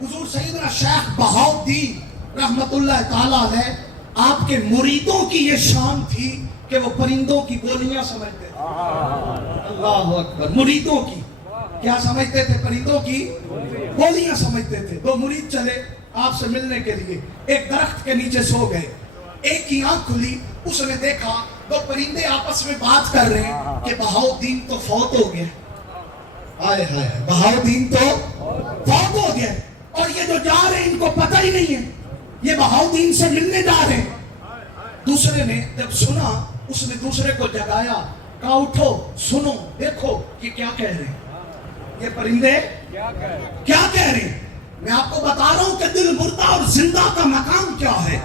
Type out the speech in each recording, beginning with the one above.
حضور سیدنا شیخ بہاؤالدین رحمت اللہ تعالی علیہ آپ کے مریدوں کی یہ شان تھی کہ وہ پرندوں کی بولیاں سمجھتے تھے. اللہ اکبر. مریدوں کی کیا سمجھتے تھے؟ پرندوں کی بولیاں سمجھتے تھے. دو مرید چلے آپ سے ملنے کے لیے, ایک درخت کے نیچے سو گئے. ایک کی آنکھ کھلی, اس نے دیکھا دو پرندے آپس میں بات کر رہے ہیں کہ بہاؤالدین تو فوت ہو گیا. آئے ہائے, بہاؤالدین تو فوت ہو گیا, اور یہ جو جا رہے ہیں ان کو پتہ ہی نہیں ہے یہ بہاؤالدین سے ملنے جا رہے ہیں. دوسرے نے جب سنا, اس نے دوسرے کو جگایا, کہا اٹھو سنو دیکھو یہ کیا کہہ رہے ہیں, یہ پرندے کیا کہہ رہے ہیں. میں آپ کو بتا رہا ہوں کہ دل مردہ اور زندہ کا مقام کیا ہے.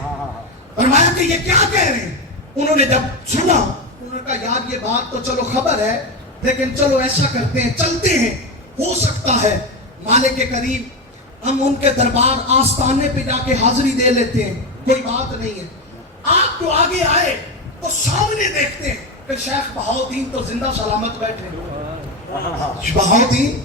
فرمایا کہ یہ کیا کہہ رہے ہیں. انہوں نے جب سنا, انہوں نے کہا یار یہ بات تو چلو خبر ہے, لیکن چلو ایسا کرتے ہیں, چلتے ہیں, ہو سکتا ہے مالک کریم ہم ان کے دربار آستانے پہ جا کے حاضری دے لیتے ہیں, کوئی بات نہیں ہے. آپ جو آگے آئے تو سامنے دیکھتے ہیں کہ شیخ بہاؤالدین تو زندہ سلامت بیٹھے. بہاؤالدین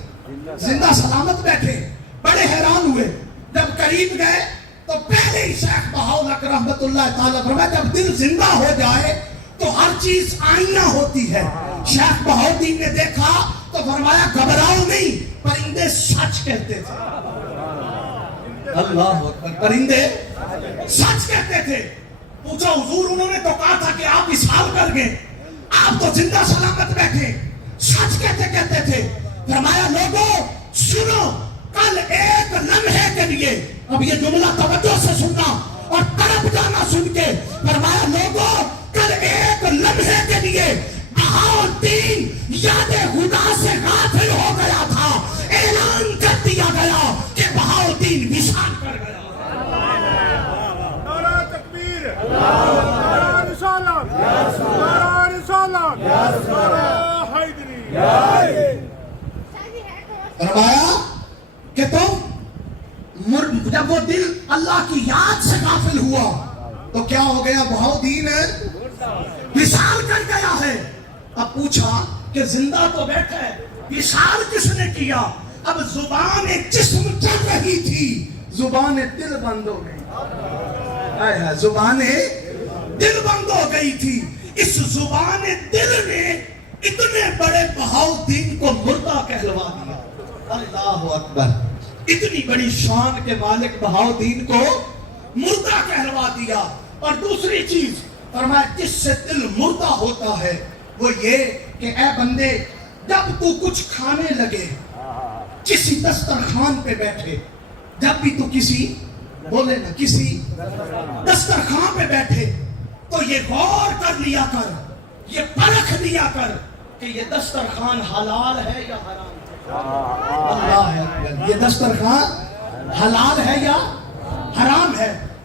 زندہ سلامت بیٹھے. بڑے حیران ہوئے. جب قریب گئے تو پہلے ہی شیخ بہاؤالحق رحمت اللہ تعالیٰ فرمایا جب دل زندہ ہو جائے تو ہر چیز آئینہ ہوتی ہے. شیخ بہاؤالدین نے دیکھا تو فرمایا گھبراؤ نہیں, پرندے سچ کہتے تھے. اللہ اکبر. پرندے سچ کہتے تھے. پوچھا حضور انہوں نے تو کہا تھا کہ آپ اسحال کر گئے, آپ تو زندہ سلامت بیٹھے, سچ کہتے تھے. فرمایا لوگوں سنو, کل ایک لمحے کے لیے, اب یہ جملہ توجہ سے سننا اور طرف جانا سن کے, فرمایا لوگوں کل ایک لمحے کے لیے بہاؤالدین یاد خدا سے غافل ہو گیا تھا. اعلان کر دیا گیا کہ بہاؤالدین وصال کر گیا. نعرہ تکبیر, نعرہ رسالت, نعرہ رسالت, نعرہ حیدری. فرمایا کہ تم جب وہ دل اللہ کی یاد سے غافل ہوا تو کیا ہو گیا؟ بہاؤالدین وصال کر گیا ہے. اب پوچھا کہ زندہ تو بیٹھا ہے, وصال کس نے کیا؟ اب زبان جسم چل رہی تھی, زبان دل بند ہو گئی. زبان دل بند ہو گئی تھی. اس زبان دل نے اتنے بڑے بہاؤالدین کو مردہ کہلوا دیا. اللہ اکبر. اتنی بڑی شان کے مالک بہاؤالدین کو مردہ کہلوا دیا. اور دوسری چیز فرمایا جس سے دل مردہ ہوتا ہے وہ یہ کہ اے بندے جب تو کچھ کھانے لگے, کسی دسترخوان پہ بیٹھے, جب بھی تو کسی بولے نا کسی دسترخوان پہ بیٹھے تو یہ غور کر لیا کر, یہ پرکھ لیا کر کہ یہ دسترخوان حلال ہے یا حرام ہے. اللہ اکبر. یہ دسترخوان حلال ہے یا حرام ہے.